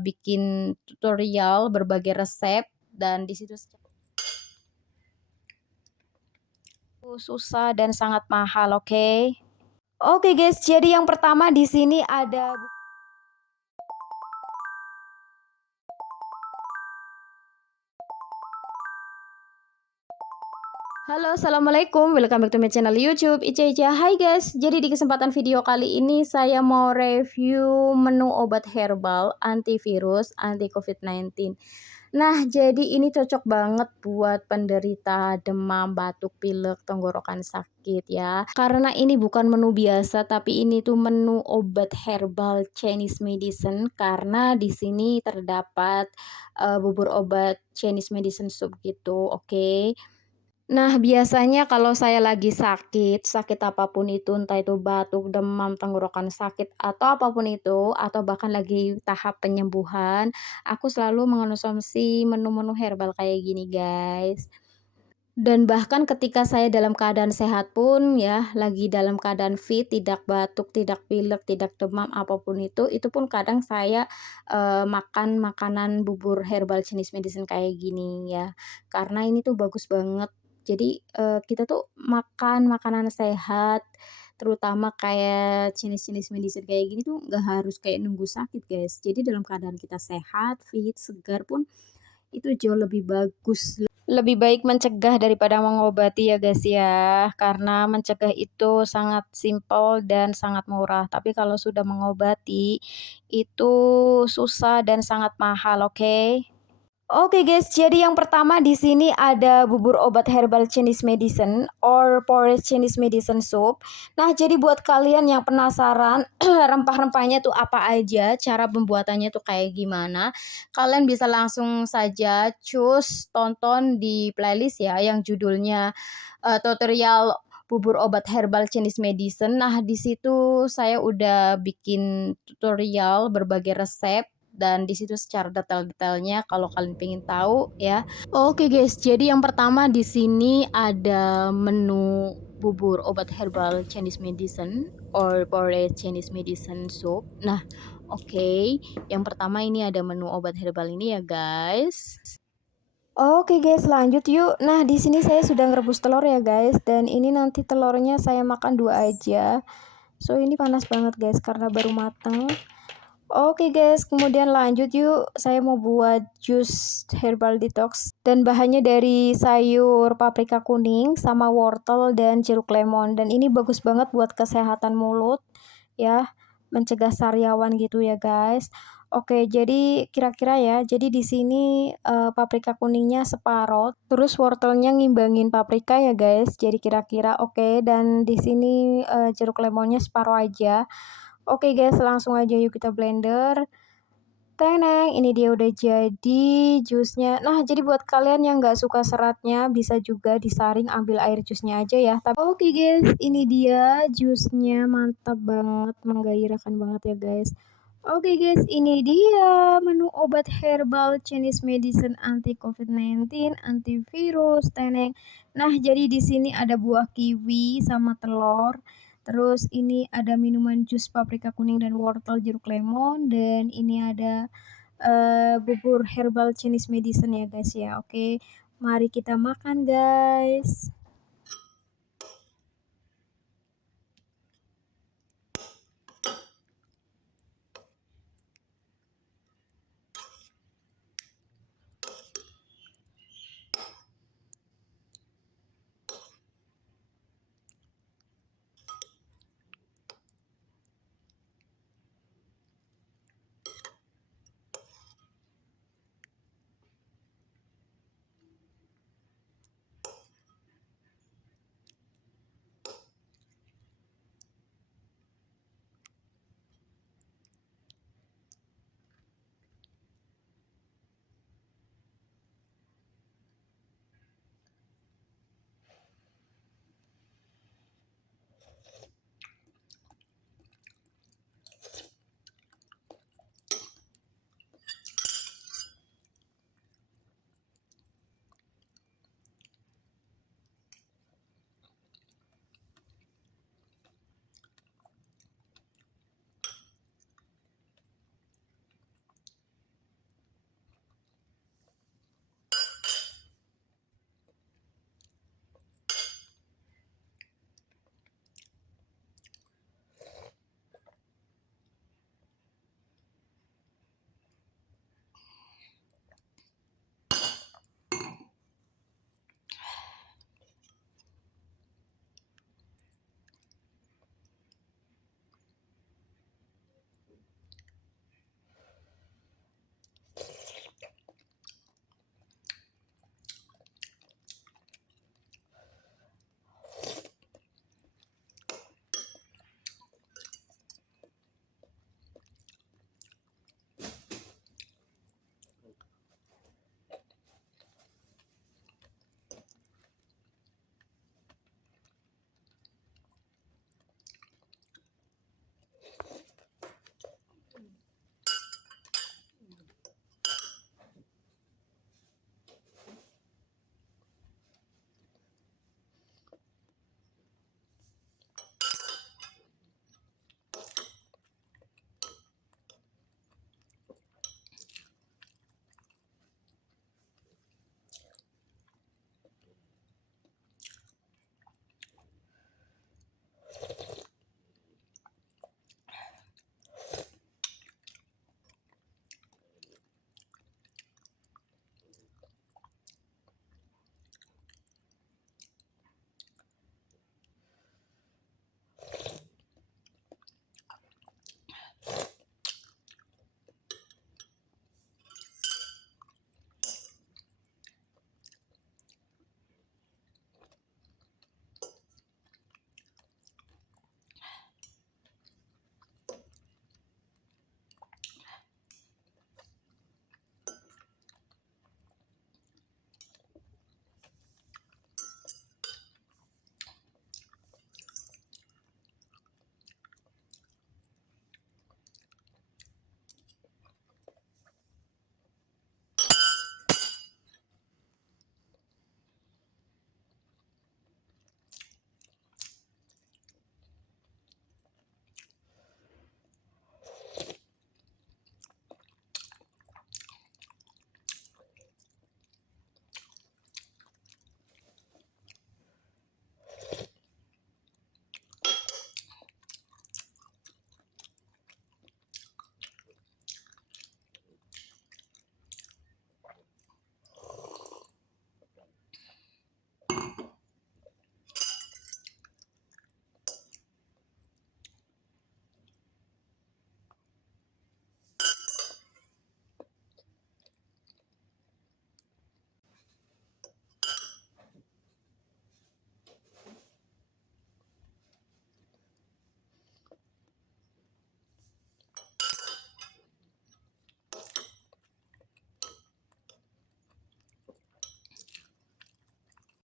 bikin tutorial berbagai resep dan di situ susah dan sangat mahal, oke? Oke guys, jadi yang pertama di sini ada Halo, assalamualaikum. Welcome back to my channel YouTube Ica Ica. Hai guys, jadi di kesempatan video kali ini saya mau review menu obat herbal antivirus anti COVID-19. Nah, jadi ini cocok banget buat penderita demam, batuk, pilek, tenggorokan sakit ya. Karena ini bukan menu biasa, tapi ini tuh menu obat herbal Chinese medicine. Karena di sini terdapat bubur obat Chinese medicine soup gitu, oke. Nah, biasanya kalau saya lagi sakit, sakit apapun itu, entah itu batuk, demam, tenggorokan sakit, atau apapun itu, atau bahkan lagi tahap penyembuhan, aku selalu mengonsumsi menu-menu herbal kayak gini, guys. Dan bahkan ketika saya dalam keadaan sehat pun ya, lagi dalam keadaan fit, tidak batuk, tidak pilek, tidak demam, apapun itu pun kadang saya makan makanan bubur herbal Chinese medicine kayak gini ya. Karena ini tuh bagus banget. Jadi kita tuh makan makanan sehat, terutama kayak Chinese medicine kayak gini tuh nggak harus kayak nunggu sakit, guys. Jadi dalam keadaan kita sehat, fit, segar pun itu jauh lebih bagus. Lebih baik mencegah daripada mengobati ya guys ya, karena mencegah itu sangat simpel dan sangat murah. Tapi kalau sudah mengobati itu susah dan sangat mahal, oke? Oke guys, jadi yang pertama di sini ada bubur obat herbal Chinese medicine or porridge Chinese medicine soup. Nah, jadi buat kalian yang penasaran rempah-rempahnya tuh apa aja, cara pembuatannya tuh kayak gimana, kalian bisa langsung saja tonton di playlist ya yang judulnya tutorial bubur obat herbal Chinese medicine. Nah, di situ saya udah bikin tutorial berbagai resep dan di situ secara detail-detailnya kalau kalian pengen tahu ya. Oke guys, jadi yang pertama di sini ada menu bubur obat herbal Chinese medicine or porridge Chinese medicine soup. Nah, oke. Yang pertama ini ada menu obat herbal ini ya guys. Oke guys, lanjut yuk. Nah, di sini saya sudah ngerebus telur ya guys, dan ini nanti telurnya saya makan 2 aja. So, ini panas banget guys karena baru mateng. Oke guys, kemudian lanjut yuk. Saya mau buat jus herbal detox dan bahannya dari sayur paprika kuning sama wortel dan jeruk lemon. Dan ini bagus banget buat kesehatan mulut ya, mencegah sariawan gitu ya guys. Oke, jadi kira-kira ya. Jadi di sini paprika kuningnya separoh, terus wortelnya ngimbangin paprika ya guys. Jadi kira-kira oke. Dan di sini jeruk lemonnya separoh aja. Oke guys, langsung aja yuk kita blender. Teneng, ini dia udah jadi jusnya. Nah, jadi buat kalian yang nggak suka seratnya, bisa juga disaring ambil air jusnya aja ya. Oke guys, ini dia jusnya, mantap banget, menggairahkan banget ya guys. Oke guys, ini dia menu obat herbal Chinese medicine anti COVID-19, antivirus, teneng. Nah, jadi di sini ada buah kiwi sama telur. Terus ini ada minuman jus paprika kuning dan wortel jeruk lemon, dan ini ada bubur herbal Chinese medicine ya guys ya. Oke, mari kita makan guys.